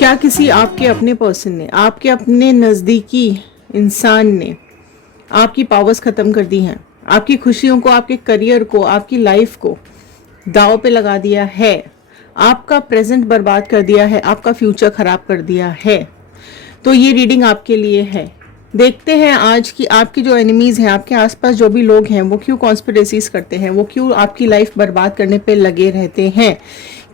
क्या किसी आपके अपने पर्सन ने, आपके अपने नज़दीकी इंसान ने आपकी पावर्स ख़त्म कर दी हैं, आपकी खुशियों को, आपके करियर को, आपकी लाइफ को दांव पे लगा दिया है, आपका प्रेजेंट बर्बाद कर दिया है, आपका फ्यूचर ख़राब कर दिया है, तो ये रीडिंग आपके लिए है। देखते हैं आज की आपकी जो एनिमीज़ हैं, आपके आसपास जो भी लोग हैं, वो क्यों कॉन्स्पिरेसीज करते हैं, वो क्यों आपकी लाइफ बर्बाद करने पे लगे रहते हैं,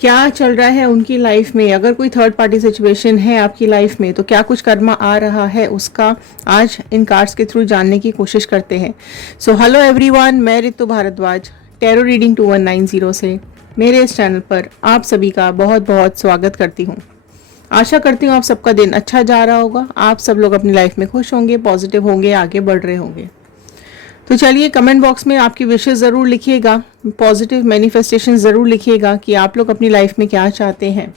क्या चल रहा है उनकी लाइफ में। अगर कोई थर्ड पार्टी सिचुएशन है आपकी लाइफ में तो क्या कुछ कर्मा आ रहा है, उसका आज इन कार्ड्स के थ्रू जानने की कोशिश करते हैं। सो हेलो एवरीवन, मैं रितु भारद्वाज टैरो रीडिंग 2190 से मेरे इस चैनल पर आप सभी का बहुत बहुत स्वागत करती हूँ। आशा करती हूँ आप सबका दिन अच्छा जा रहा होगा, आप सब लोग अपनी लाइफ में खुश होंगे, पॉजिटिव होंगे, आगे बढ़ रहे होंगे। तो चलिए कमेंट बॉक्स में आपकी विशेष ज़रूर लिखिएगा, पॉजिटिव मैनिफेस्टेशन ज़रूर लिखिएगा कि आप लोग अपनी लाइफ में क्या चाहते हैं।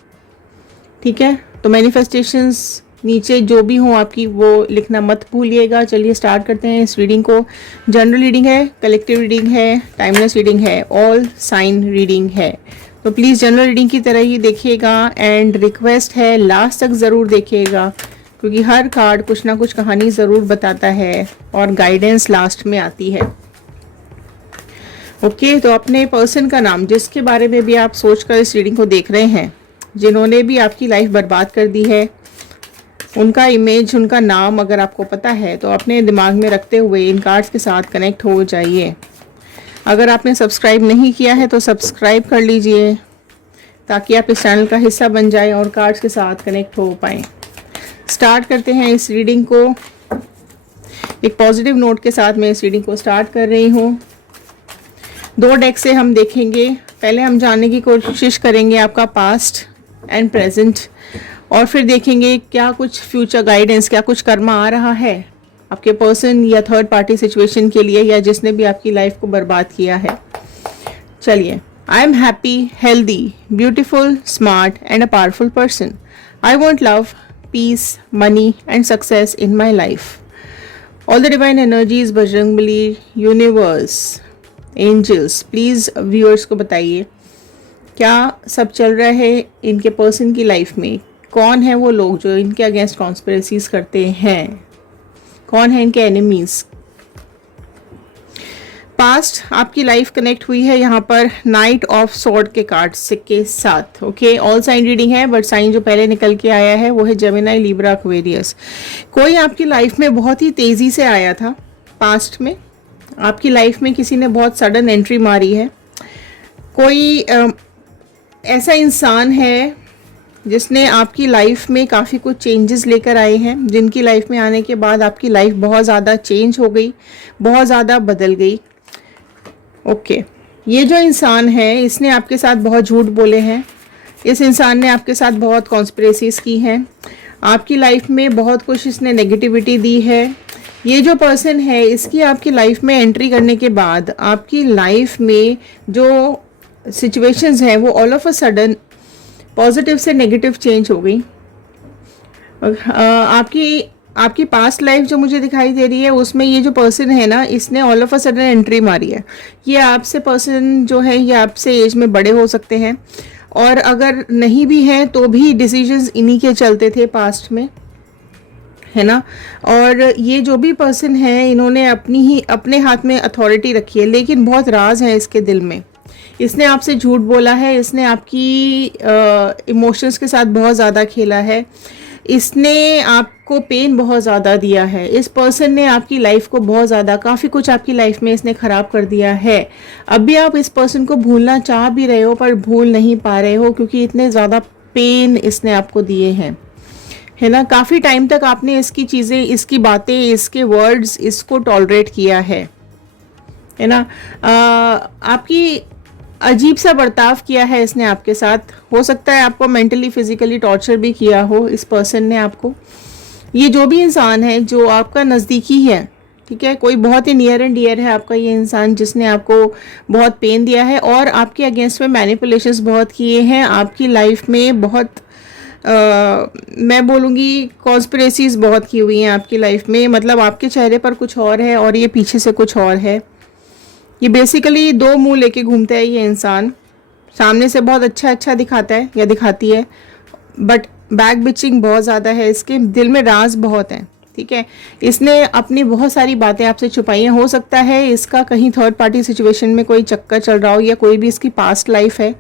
ठीक है, तो मैनिफेस्टेशंस नीचे जो भी हो आपकी वो लिखना मत भूलिएगा। चलिए स्टार्ट करते हैं इस रीडिंग को। जनरल रीडिंग है, कलेक्टिव रीडिंग है, टाइमलेस रीडिंग है, ऑल साइन रीडिंग है। तो प्लीज़ जनरल रीडिंग की तरह ही देखिएगा एंड रिक्वेस्ट है लास्ट तक ज़रूर देखिएगा, क्योंकि हर कार्ड कुछ ना कुछ कहानी ज़रूर बताता है और गाइडेंस लास्ट में आती है। ओके, तो अपने पर्सन का नाम, जिसके बारे में भी आप सोचकर इस रीडिंग को देख रहे हैं, जिन्होंने भी आपकी लाइफ बर्बाद कर दी है, उनका इमेज, उनका नाम अगर आपको पता है तो अपने दिमाग में रखते हुए इन कार्ड्स के साथ कनेक्ट हो जाइए। अगर आपने सब्सक्राइब नहीं किया है तो सब्सक्राइब कर लीजिए ताकि आप इस चैनल का हिस्सा बन जाएं और कार्ड्स के साथ कनेक्ट हो पाएँ। स्टार्ट करते हैं इस रीडिंग को। एक पॉजिटिव नोट के साथ मैं इस रीडिंग को स्टार्ट कर रही हूँ। 2 डेक से हम देखेंगे। पहले हम जानने की कोशिश करेंगे आपका पास्ट एंड प्रेजेंट, और फिर देखेंगे क्या कुछ फ्यूचर गाइडेंस, क्या कुछ कर्मा आ रहा है आपके पर्सन या थर्ड पार्टी सिचुएशन के लिए, या जिसने भी आपकी लाइफ को बर्बाद किया है। चलिए। I am happy, healthy, beautiful, smart and a powerful person. I want love, peace, money and success in my life. All the divine energies, Bajrangbali, universe, angels, please viewers को बताइए क्या सब चल रहा है इनके पर्सन की लाइफ में। कौन है वो लोग जो इनके अगेंस्ट कॉन्स्पिरेसीज करते हैं, कौन है इनके एनिमीज। पास्ट आपकी लाइफ कनेक्ट हुई है यहाँ पर नाइट ऑफ सॉर्ड के कार्ड्स के साथ। ओके, ऑल साइन रीडिंग है, बट साइन जो पहले निकल के आया है वो है जेमिनी, लिब्रा, एक्वेरियस। कोई आपकी लाइफ में बहुत ही तेज़ी से आया था पास्ट में, आपकी लाइफ में किसी ने बहुत सडन एंट्री मारी है। कोई ऐसा इंसान है जिसने आपकी लाइफ में काफ़ी कुछ चेंजेस लेकर आए हैं, जिनकी लाइफ में आने के बाद आपकी लाइफ बहुत ज़्यादा चेंज हो गई, बहुत ज़्यादा बदल गई। ओके, ये जो इंसान है इसने आपके साथ बहुत झूठ बोले हैं, इस इंसान ने आपके साथ बहुत कॉन्स्पिरेसीज की हैं, आपकी लाइफ में बहुत कुछ इसने नेगेटिविटी दी है। ये जो पर्सन है इसकी आपकी लाइफ में एंट्री करने के बाद आपकी लाइफ में जो सिचुएशंस हैं वो all of a sudden positive से नेगेटिव चेंज हो गई। आपकी पास्ट लाइफ जो मुझे दिखाई दे रही है उसमें ये जो पर्सन है ना, इसने all of a sudden entry मारी है। ये आपसे पर्सन जो है ये आपसे एज में बड़े हो सकते हैं, और अगर नहीं भी हैं तो भी डिसीजंस इन्हीं के चलते थे पास्ट में, है ना। और ये जो भी पर्सन है इन्होंने अपने हाथ में अथॉरिटी रखी है, लेकिन बहुत राज है इसके दिल में। इसने आपसे झूठ बोला है, इसने आपकी इमोशंस के साथ बहुत ज़्यादा खेला है, इसने आपको पेन बहुत ज़्यादा दिया है। इस पर्सन ने आपकी लाइफ को बहुत ज़्यादा, काफ़ी कुछ आपकी लाइफ में इसने ख़राब कर दिया है। अब भी आप इस पर्सन को भूलना चाह भी रहे हो पर भूल नहीं पा रहे हो, क्योंकि इतने ज़्यादा पेन इसने आपको दिए हैं, है ना। काफ़ी टाइम तक आपने इसकी चीज़ें, इसकी बातें, इसके वर्ड्स, इसको टॉलरेट किया है ना। आपकी अजीब सा बर्ताव किया है इसने आपके साथ। हो सकता है आपको मेंटली फिजिकली टॉर्चर भी किया हो इस पर्सन ने आपको। ये जो भी इंसान है जो आपका नज़दीकी है, ठीक है, कोई बहुत ही नियर एंड डियर है आपका ये इंसान, जिसने आपको बहुत पेन दिया है और आपके अगेंस्ट में मैनिपुलेशंस बहुत किए हैं, आपकी लाइफ में बहुत मैं बोलूँगी कॉन्स्पिरेसीज बहुत की हुई हैं आपकी लाइफ में। मतलब आपके चेहरे पर कुछ और है और ये पीछे से कुछ और है। ये बेसिकली 2 मुंह लेके घूमता है ये इंसान। सामने से बहुत अच्छा दिखाता है या दिखाती है, बट बैक बिचिंग बहुत ज़्यादा है, इसके दिल में राज बहुत है, ठीक है। इसने अपनी बहुत सारी बातें आपसे छुपाई हैं। हो सकता है इसका कहीं थर्ड पार्टी सिचुएशन में कोई चक्कर चल रहा हो, या कोई भी इसकी पास्ट लाइफ है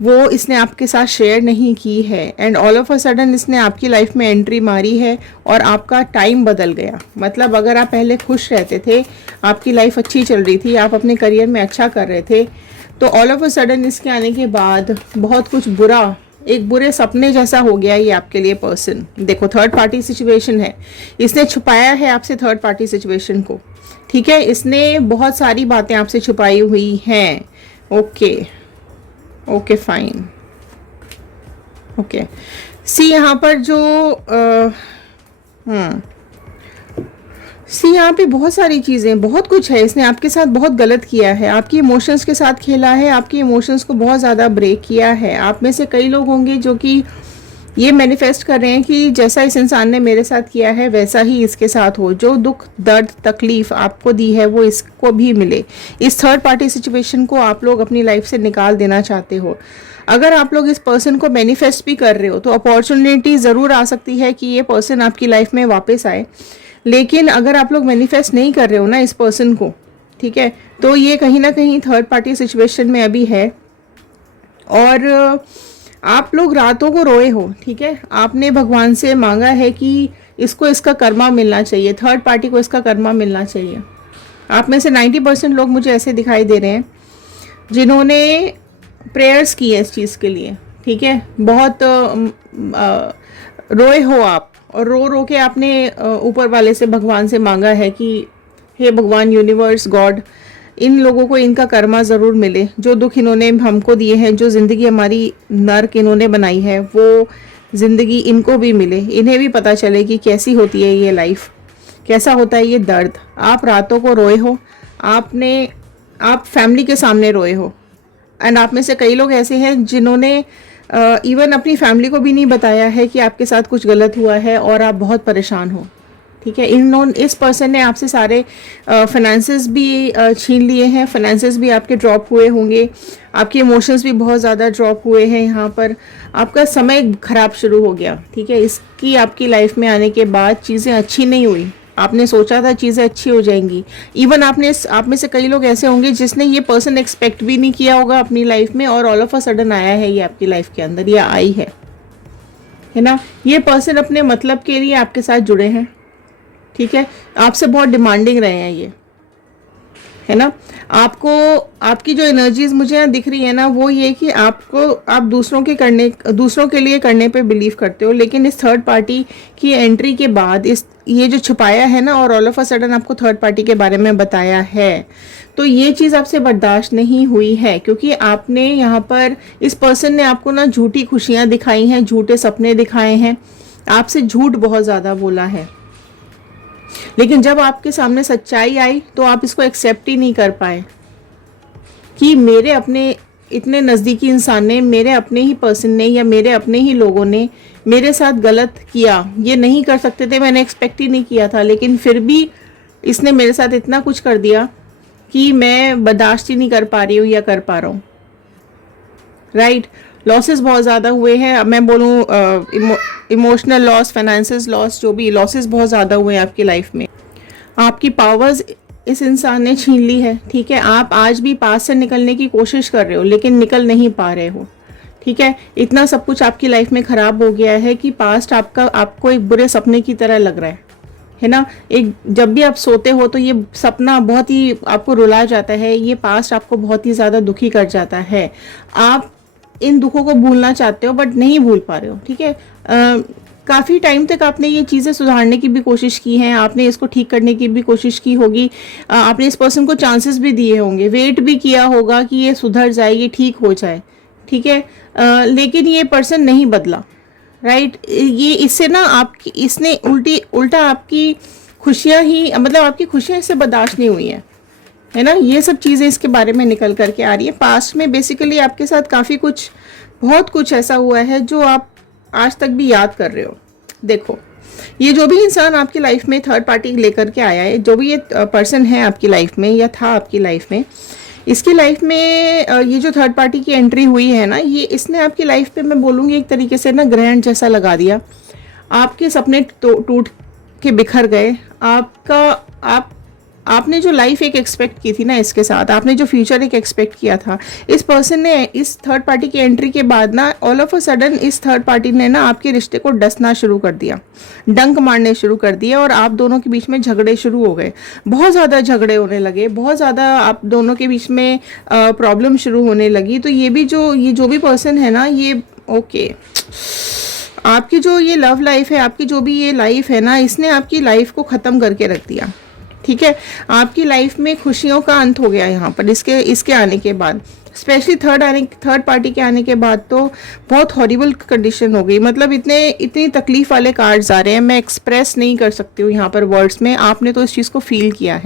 वो इसने आपके साथ शेयर नहीं की है, and all of a sudden इसने आपकी लाइफ में एंट्री मारी है और आपका टाइम बदल गया। मतलब अगर आप पहले खुश रहते थे, आपकी लाइफ अच्छी चल रही थी, आप अपने करियर में अच्छा कर रहे थे, तो ऑल ऑफ अ सडन इसके आने के बाद बहुत कुछ बुरा, एक बुरे सपने जैसा हो गया ये आपके लिए पर्सन। देखो थर्ड पार्टी सिचुएशन है, इसने छुपाया है आपसे थर्ड पार्टी सिचुएशन को, ठीक है। इसने बहुत सारी बातें आपसे छुपाई हुई हैं। Okay okay fine. ओके सी यहाँ पर जो सी यहाँ पे बहुत सारी चीज़ें, बहुत कुछ है, इसने आपके साथ बहुत गलत किया है, आपकी इमोशंस के साथ खेला है, आपके इमोशंस को बहुत ज़्यादा ब्रेक किया है। आप में से कई लोग होंगे जो कि ये मैनिफेस्ट कर रहे हैं कि जैसा इस इंसान ने मेरे साथ किया है वैसा ही इसके साथ हो, जो दुख दर्द तकलीफ आपको दी है वो इसको भी मिले। इस थर्ड पार्टी सिचुएशन को आप लोग अपनी लाइफ से निकाल देना चाहते हो। अगर आप लोग इस पर्सन को मैनिफेस्ट भी कर रहे हो तो अपॉर्चुनिटी ज़रूर आ सकती है कि ये पर्सन आपकी लाइफ में वापस आए, लेकिन अगर आप लोग मैनिफेस्ट नहीं कर रहे हो ना इस पर्सन को, ठीक है, तो ये कहीं ना कहीं थर्ड पार्टी सिचुएशन में अभी है। और आप लोग रातों को रोए हो, ठीक है, आपने भगवान से मांगा है कि इसको इसका कर्मा मिलना चाहिए, थर्ड पार्टी को इसका कर्मा मिलना चाहिए। आप में से 90% लोग मुझे ऐसे दिखाई दे रहे हैं जिन्होंने प्रेयर्स की है इस चीज़ के लिए, ठीक है। बहुत रोए हो आप, और रो रो के आपने ऊपर वाले से, भगवान से मांगा है कि हे भगवान, यूनिवर्स, गॉड, इन लोगों को इनका कर्मा ज़रूर मिले, जो दुख इन्होंने हमको दिए हैं, जो ज़िंदगी हमारी नर्क इन्होंने बनाई है, वो ज़िंदगी इनको भी मिले, इन्हें भी पता चले कि कैसी होती है ये लाइफ, कैसा होता है ये दर्द। आप रातों को रोए हो, आप फैमिली के सामने रोए हो, एंड आप में से कई लोग ऐसे हैं जिन्होंने इवन अपनी फैमिली को भी नहीं बताया है कि आपके साथ कुछ गलत हुआ है और आप बहुत परेशान हो, ठीक है। इस पर्सन ने आपसे सारे फाइनेंसेस भी छीन लिए हैं, फाइनेंसेस भी आपके ड्रॉप हुए होंगे, आपके इमोशंस भी बहुत ज़्यादा ड्रॉप हुए हैं। यहाँ पर आपका समय खराब शुरू हो गया, ठीक है। इसकी आपकी लाइफ में आने के बाद चीज़ें अच्छी नहीं हुई, आपने सोचा था चीज़ें अच्छी हो जाएंगी। इवन आप में से कई लोग ऐसे होंगे जिसने ये पर्सन एक्सपेक्ट भी नहीं किया होगा अपनी लाइफ में, और ऑल ऑफ अ सडन आया है ये आपकी लाइफ के अंदर, या आई है ना। ये पर्सन अपने मतलब के लिए आपके साथ जुड़े हैं, ठीक है, आपसे बहुत डिमांडिंग रहे हैं ये, है ना। आपको, आपकी जो एनर्जीज मुझे यहाँ दिख रही है ना, वो ये कि आप दूसरों के लिए करने पे बिलीव करते हो, लेकिन इस थर्ड पार्टी की एंट्री के बाद ये जो छुपाया है ना, और ऑल ऑफ अ सडन आपको थर्ड पार्टी के बारे में बताया है, तो ये चीज़ आपसे बर्दाश्त नहीं हुई है, क्योंकि आपने यहाँ पर, इस पर्सन ने आपको ना झूठी खुशियाँ दिखाई हैं, झूठे सपने दिखाए हैं, आपसे झूठ बहुत ज़्यादा बोला है, लेकिन जब आपके सामने सच्चाई आई तो आप इसको एक्सेप्ट ही नहीं कर पाए कि मेरे अपने इतने नज़दीकी इंसान ने, मेरे अपने ही पर्सन ने, या मेरे अपने ही लोगों ने मेरे साथ गलत किया। ये नहीं कर सकते थे, मैंने एक्सपेक्ट ही नहीं किया था, लेकिन फिर भी इसने मेरे साथ इतना कुछ कर दिया कि मैं बर्दाश्त ही नहीं कर पा रही हूँ या कर पा रहा हूँ, राइट। लॉसेस बहुत ज़्यादा हुए हैं, अब मैं बोलूँ इमोशनल लॉस, फाइनेंसेस लॉस, जो भी लॉसेस बहुत ज़्यादा हुए हैं आपकी लाइफ में। आपकी पावर्स इस इंसान ने छीन ली है, ठीक है। आप आज भी पास से निकलने की कोशिश कर रहे हो लेकिन निकल नहीं पा रहे हो, ठीक है। इतना सब कुछ आपकी लाइफ में ख़राब हो गया है कि पास्ट आपको एक बुरे सपने की तरह लग रहा है ना। एक जब भी आप सोते हो तो ये सपना बहुत ही आपको रुला जाता है, ये पास्ट आपको बहुत ही ज़्यादा दुखी कर जाता है। आप इन दुखों को भूलना चाहते हो बट नहीं भूल पा रहे हो, ठीक है। काफ़ी टाइम तक आपने ये चीज़ें सुधारने की भी कोशिश की हैं, आपने इसको ठीक करने की भी कोशिश की होगी, आपने इस पर्सन को चांसेस भी दिए होंगे, वेट भी किया होगा कि ये सुधर जाए, ये ठीक हो जाए, ठीक है। लेकिन ये पर्सन नहीं बदला, राइट। ये इससे ना इसने उल्टा आपकी खुशियाँ ही, मतलब आपकी खुशियाँ इससे बर्दाश्त नहीं हुई हैं, है ना। ये सब चीज़ें इसके बारे में निकल करके आ रही है। पास्ट में बेसिकली आपके साथ काफ़ी कुछ, बहुत कुछ ऐसा हुआ है जो आप आज तक भी याद कर रहे हो। देखो, ये जो भी इंसान आपकी लाइफ में थर्ड पार्टी लेकर के आया है, जो भी ये पर्सन है आपकी लाइफ में या था आपकी लाइफ में, इसकी लाइफ में ये जो थर्ड पार्टी की एंट्री हुई है ना, ये इसने आपकी लाइफ पे मैं बोलूँगी एक तरीके से ना ग्रहण जैसा लगा दिया। आपके सपने टूट के बिखर गए। आपने जो लाइफ एक एक्सपेक्ट की थी ना इसके साथ, आपने जो फ्यूचर एक एक्सपेक्ट किया था, इस पर्सन ने इस थर्ड पार्टी की एंट्री के बाद ना ऑल ऑफ अ सडन इस थर्ड पार्टी ने ना आपके रिश्ते को डसना शुरू कर दिया, डंक मारने शुरू कर दिए, और आप दोनों के बीच में झगड़े शुरू हो गए। बहुत ज़्यादा झगड़े होने लगे, बहुत ज़्यादा आप दोनों के बीच में प्रॉब्लम शुरू होने लगी। तो ये जो भी पर्सन है ना, ये ओके, आपकी जो ये लव लाइफ है, आपकी जो भी ये लाइफ है ना, इसने आपकी लाइफ को ख़त्म करके रख दिया। ठीक है, आपकी लाइफ में खुशियों का अंत हो गया यहाँ पर इसके आने के बाद। स्पेशली थर्ड पार्टी के आने के बाद तो बहुत हॉरिबल कंडीशन हो गई। मतलब इतनी तकलीफ वाले कार्ड्स आ रहे हैं, मैं एक्सप्रेस नहीं कर सकती हूँ यहाँ पर वर्ड्स में। आपने तो इस चीज़ को फील किया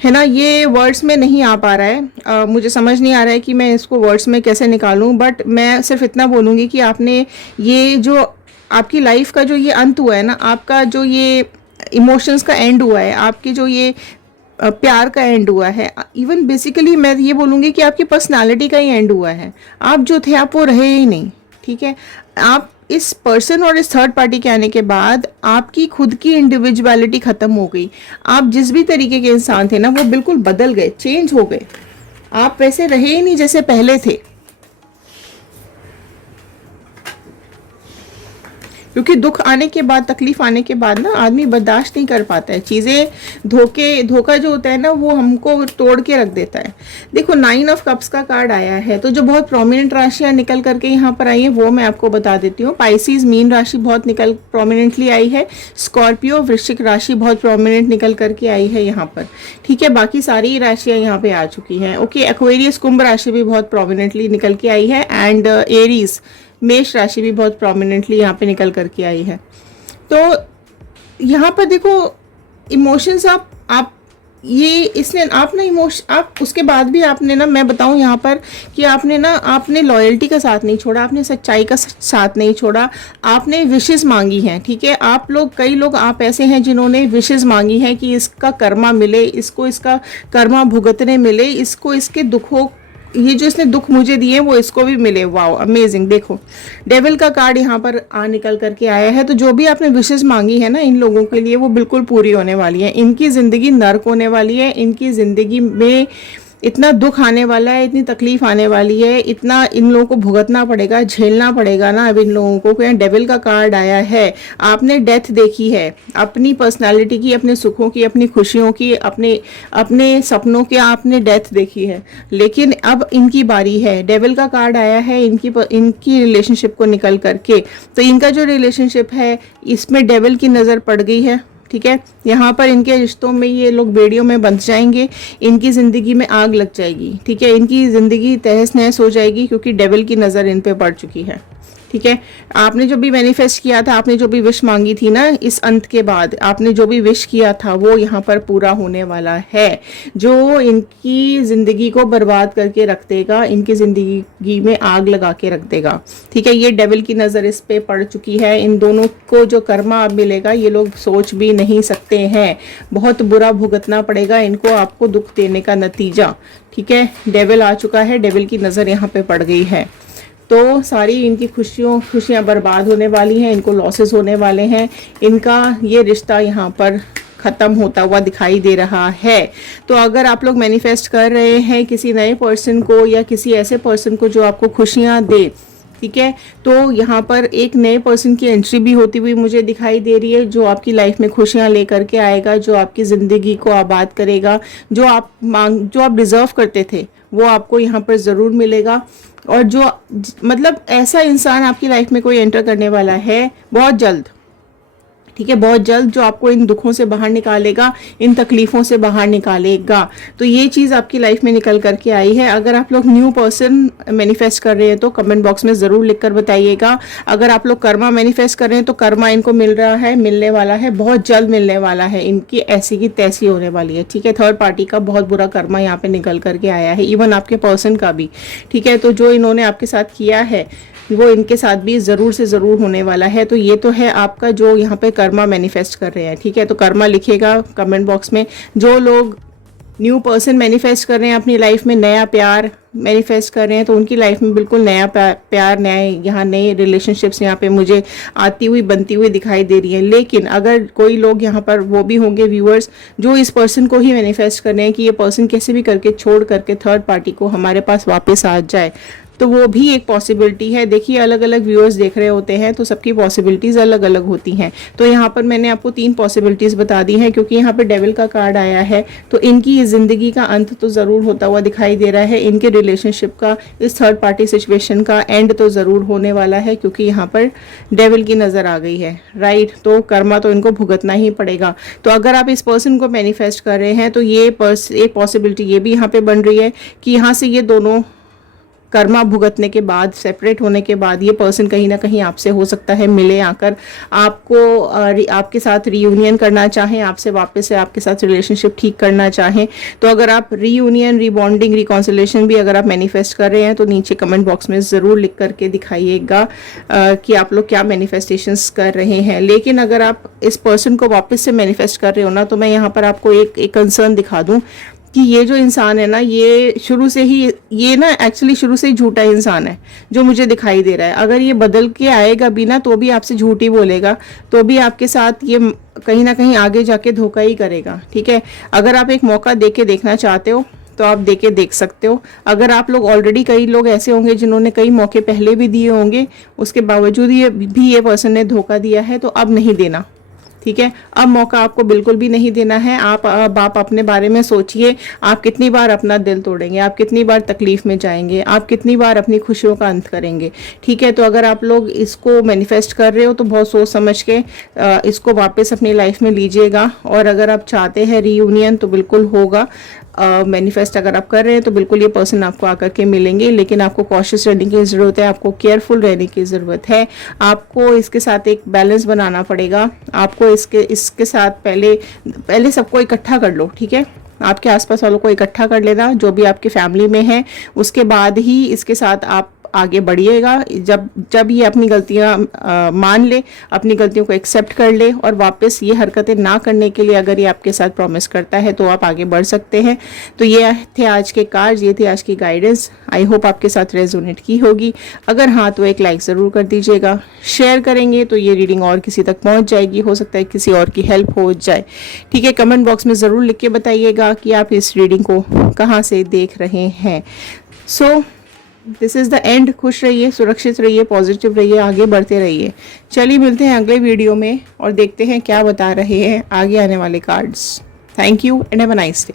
है ना, ये वर्ड्स में नहीं आ पा रहा है। मुझे समझ नहीं आ रहा है कि मैं इसको वर्ड्स में कैसे निकालूं, बट मैं सिर्फ इतना बोलूँगी कि आपने ये जो आपकी लाइफ का जो ये अंत हुआ है ना, आपका जो ये इमोशंस का एंड हुआ है, आपकी जो ये प्यार का एंड हुआ है, इवन बेसिकली मैं ये बोलूँगी कि आपकी पर्सनालिटी का ही एंड हुआ है। आप जो थे आप वो रहे ही नहीं। ठीक है, आप इस पर्सन और इस थर्ड पार्टी के आने के बाद आपकी खुद की इंडिविजुअलिटी ख़त्म हो गई। आप जिस भी तरीके के इंसान थे ना, वो बिल्कुल बदल गए, चेंज हो गए। आप वैसे रहे ही नहीं जैसे पहले थे, क्योंकि दुख आने के बाद, तकलीफ आने के बाद ना आदमी बर्दाश्त नहीं कर पाता है चीज़ें। धोखा जो होता है ना, वो हमको तोड़ के रख देता है। देखो 9 ऑफ कप्स का कार्ड आया है, तो जो बहुत प्रोमिनेंट राशियां निकल करके यहाँ पर आई है वो मैं आपको बता देती हूँ। पाइसिस मीन राशि बहुत प्रोमिनेंटली आई है। स्कॉर्पियो वृश्चिक राशि बहुत प्रोमिनेंट निकल करके आई है यहाँ पर। ठीक है, बाकी सारी राशियाँ यहाँ पे आ चुकी हैं। ओके, एक्वेरियस कुंभ राशि भी बहुत प्रोमिनेंटली निकल के आई है, एंड एरीज मेष राशि भी बहुत प्रोमिनेंटली यहाँ पे निकल करके आई है। तो यहाँ पर देखो इमोशंस आप ये इसने आप ना इमोशन, आप उसके बाद भी आपने ना, मैं बताऊँ यहाँ पर कि आपने लॉयल्टी का साथ नहीं छोड़ा, आपने सच्चाई का साथ नहीं छोड़ा, आपने विशेस मांगी हैं। ठीक है, कई लोग आप ऐसे हैं जिन्होंने विशेस मांगी है कि इसका कर्मा मिले, इसको इसका कर्मा भुगतने मिले, इसको इसके दुखों, ये जो इसने दुख मुझे दिए वो इसको भी मिले। Wow, amazing. देखो डेविल का कार्ड यहाँ पर निकल करके आया है। तो जो भी आपने विशेष मांगी है ना इन लोगों के लिए, वो बिल्कुल पूरी होने वाली है। इनकी ज़िंदगी नर्क होने वाली है, इनकी ज़िंदगी में इतना दुख आने वाला है, इतनी तकलीफ आने वाली है, इतना इन लोगों को भुगतना पड़ेगा, झेलना पड़ेगा ना अब इन लोगों को। क्योंकि डेविल का कार्ड आया है। आपने डेथ देखी है, अपनी पर्सनालिटी की, अपने सुखों की, अपनी खुशियों की, अपने सपनों की आपने डेथ देखी है। लेकिन अब इनकी बारी है। डेविल का कार्ड आया है इनकी रिलेशनशिप को निकल करके। तो इनका जो रिलेशनशिप है इसमें डेविल की नज़र पड़ गई है। ठीक है, यहाँ पर इनके रिश्तों में ये लोग बेड़ियों में बंध जाएंगे, इनकी ज़िंदगी में आग लग जाएगी। ठीक है, इनकी ज़िंदगी तहस नहस हो जाएगी, क्योंकि डेविल की नज़र इन पे पड़ चुकी है। ठीक है, आपने जो भी मैनिफेस्ट किया था, आपने जो भी विश मांगी थी ना, इस अंत के बाद आपने जो भी विश किया था वो यहाँ पर पूरा होने वाला है, जो इनकी ज़िंदगी को बर्बाद करके रख देगा, इनकी ज़िंदगी में आग लगा के रख देगा। ठीक है, ये डेविल की नज़र इस पे पड़ चुकी है। इन दोनों को जो कर्मा अब मिलेगा ये लोग सोच भी नहीं सकते हैं। बहुत बुरा भुगतना पड़ेगा इनको, आपको दुख देने का नतीजा। ठीक है, डेविल आ चुका है, डेविल की नज़र यहाँ पे पड़ गई है। तो सारी इनकी खुशियाँ बर्बाद होने वाली हैं, इनको लॉसेस होने वाले हैं, इनका ये रिश्ता यहाँ पर ख़त्म होता हुआ दिखाई दे रहा है। तो अगर आप लोग मैनिफेस्ट कर रहे हैं किसी नए पर्सन को या किसी ऐसे पर्सन को जो आपको खुशियाँ दे, ठीक है, तो यहाँ पर एक नए पर्सन की एंट्री भी होती हुई मुझे दिखाई दे रही है, जो आपकी लाइफ में खुशियाँ लेकर के आएगा, जो आपकी ज़िंदगी को आबाद करेगा, जो आप डिज़र्व करते थे वो आपको यहाँ पर ज़रूर मिलेगा। और जो मतलब ऐसा इंसान आपकी लाइफ में कोई एंटर करने वाला है बहुत जल्द। ठीक है, बहुत जल्द, जो आपको इन दुखों से बाहर निकालेगा, इन तकलीफ़ों से बाहर निकालेगा। तो ये चीज़ आपकी लाइफ में निकल करके आई है। अगर आप लोग न्यू पर्सन मैनिफेस्ट कर रहे हैं तो कमेंट बॉक्स में ज़रूर लिखकर बताइएगा। अगर आप लोग कर्मा मैनिफेस्ट कर रहे हैं तो कर्मा इनको मिल रहा है, मिलने वाला है, बहुत जल्द मिलने वाला है, इनकी ऐसी की तैसी होने वाली है। ठीक है, थर्ड पार्टी का बहुत बुरा कर्मा यहाँ पे निकल करके आया है, इवन आपके पर्सन का भी। ठीक है, तो जो इन्होंने आपके साथ किया है वो इनके साथ भी ज़रूर से ज़रूर होने वाला है। तो ये तो है आपका जो यहाँ पे कर्मा मैनिफेस्ट कर रहे हैं। ठीक है, तो कर्मा लिखिएगा कमेंट बॉक्स में। जो लोग न्यू पर्सन मैनिफेस्ट कर रहे हैं अपनी लाइफ में, नया प्यार मैनिफेस्ट कर रहे हैं, तो उनकी लाइफ में बिल्कुल नया प्यार, नए यहाँ नए रिलेशनशिप्स यहाँ पे मुझे आती हुई बनती हुई दिखाई दे रही है। लेकिन अगर कोई लोग यहाँ पर वो भी होंगे व्यूअर्स जो इस पर्सन को ही मैनिफेस्ट कर रहे हैं कि ये पर्सन कैसे भी करके छोड़ करके थर्ड पार्टी को हमारे पास वापस आ जाए, तो वो भी एक पॉसिबिलिटी है। देखिए अलग अलग व्यूअर्स देख रहे होते हैं तो सबकी पॉसिबिलिटीज़ अलग अलग होती हैं। तो यहाँ पर मैंने आपको 3 पॉसिबिलिटीज़ बता दी हैं, क्योंकि यहाँ पर डेविल का कार्ड आया है तो इनकी ज़िंदगी का अंत तो ज़रूर होता हुआ दिखाई दे रहा है। इनके रिलेशनशिप का, इस थर्ड पार्टी सिचुएशन का एंड तो ज़रूर होने वाला है, क्योंकि यहाँ पर डेविल की नज़र आ गई है, राइट। तो कर्मा तो इनको भुगतना ही पड़ेगा। तो अगर आप इस पर्सन को मैनिफेस्ट कर रहे हैं तो ये एक पॉसिबिलिटी ये भी यहाँ पे बन रही है कि यहाँ से ये दोनों कर्मा भुगतने के बाद, सेपरेट होने के बाद, ये पर्सन कहीं ना कहीं आपसे हो सकता है मिले आकर आपको आपके साथ रीयूनियन करना चाहें, आपसे वापस से आपके साथ रिलेशनशिप ठीक करना चाहें। तो अगर आप रीयूनियन, रीबॉन्डिंग, रिकॉन्सिलेशन भी अगर आप मैनिफेस्ट कर रहे हैं तो नीचे कमेंट बॉक्स में ज़रूर लिख करके दिखाइएगा कि आप लोग क्या मैनिफेस्टेशंस कर रहे हैं। लेकिन अगर आप इस पर्सन को वापस से मैनिफेस्ट कर रहे हो ना, तो मैं यहाँ पर आपको एक कंसर्न दिखा दूँ कि ये जो इंसान है ना, ये शुरू से ही, ये ना एक्चुअली शुरू से ही झूठा इंसान है जो मुझे दिखाई दे रहा है। अगर ये बदल के आएगा भी ना तो भी आपसे झूठ ही बोलेगा, तो भी आपके साथ ये कहीं ना कहीं आगे जाके धोखा ही करेगा, ठीक है। अगर आप एक मौका दे के देखना चाहते हो तो आप दे के देख सकते हो। अगर आप लोग ऑलरेडी, कई लोग ऐसे होंगे जिन्होंने कई मौके पहले भी दिए होंगे, उसके बावजूद ये पर्सन ने धोखा दिया है, तो अब नहीं देना, ठीक है। अब मौका आपको बिल्कुल भी नहीं देना है। आप अपने बारे में सोचिए, आप कितनी बार अपना दिल तोड़ेंगे, आप कितनी बार तकलीफ में जाएंगे, आप कितनी बार अपनी खुशियों का अंत करेंगे, ठीक है। तो अगर आप लोग इसको मैनिफेस्ट कर रहे हो तो बहुत सोच समझ के इसको वापस अपनी लाइफ में लीजिएगा। और अगर आप चाहते हैं रीयूनियन तो बिल्कुल होगा। मैनिफेस्ट अगर आप कर रहे हैं तो बिल्कुल ये पर्सन आपको आकर के मिलेंगे, लेकिन आपको कॉशियस रहने की ज़रूरत है, आपको केयरफुल रहने की ज़रूरत है। आपको इसके साथ एक बैलेंस बनाना पड़ेगा। आपको इसके साथ पहले सबको इकट्ठा कर लो, ठीक है। आपके आसपास वालों को इकट्ठा कर लेना, जो भी आपकी फैमिली में है, उसके बाद ही इसके साथ आप आगे बढ़िएगा। जब ये अपनी गलतियां मान ले, अपनी गलतियों को एक्सेप्ट कर ले और वापस ये हरकतें ना करने के लिए अगर ये आपके साथ प्रॉमिस करता है तो आप आगे बढ़ सकते हैं। तो ये थे आज के कार्ड्स, ये थी आज की गाइडेंस। आई होप आपके साथ रेजोनेट की होगी। अगर हाँ तो एक लाइक ज़रूर कर दीजिएगा। शेयर करेंगे तो ये रीडिंग और किसी तक पहुँच जाएगी, हो सकता है किसी और की हेल्प हो जाए, ठीक है। कमेंट बॉक्स में ज़रूर लिख के बताइएगा कि आप इस रीडिंग को कहाँ से देख रहे हैं। So this is the end. खुश रहिए, सुरक्षित रहिए, पॉजिटिव रहिए, आगे बढ़ते रहिए। चलिए मिलते हैं अगले वीडियो में और देखते हैं क्या बता रहे हैं आगे आने वाले cards. Thank you and have a nice day.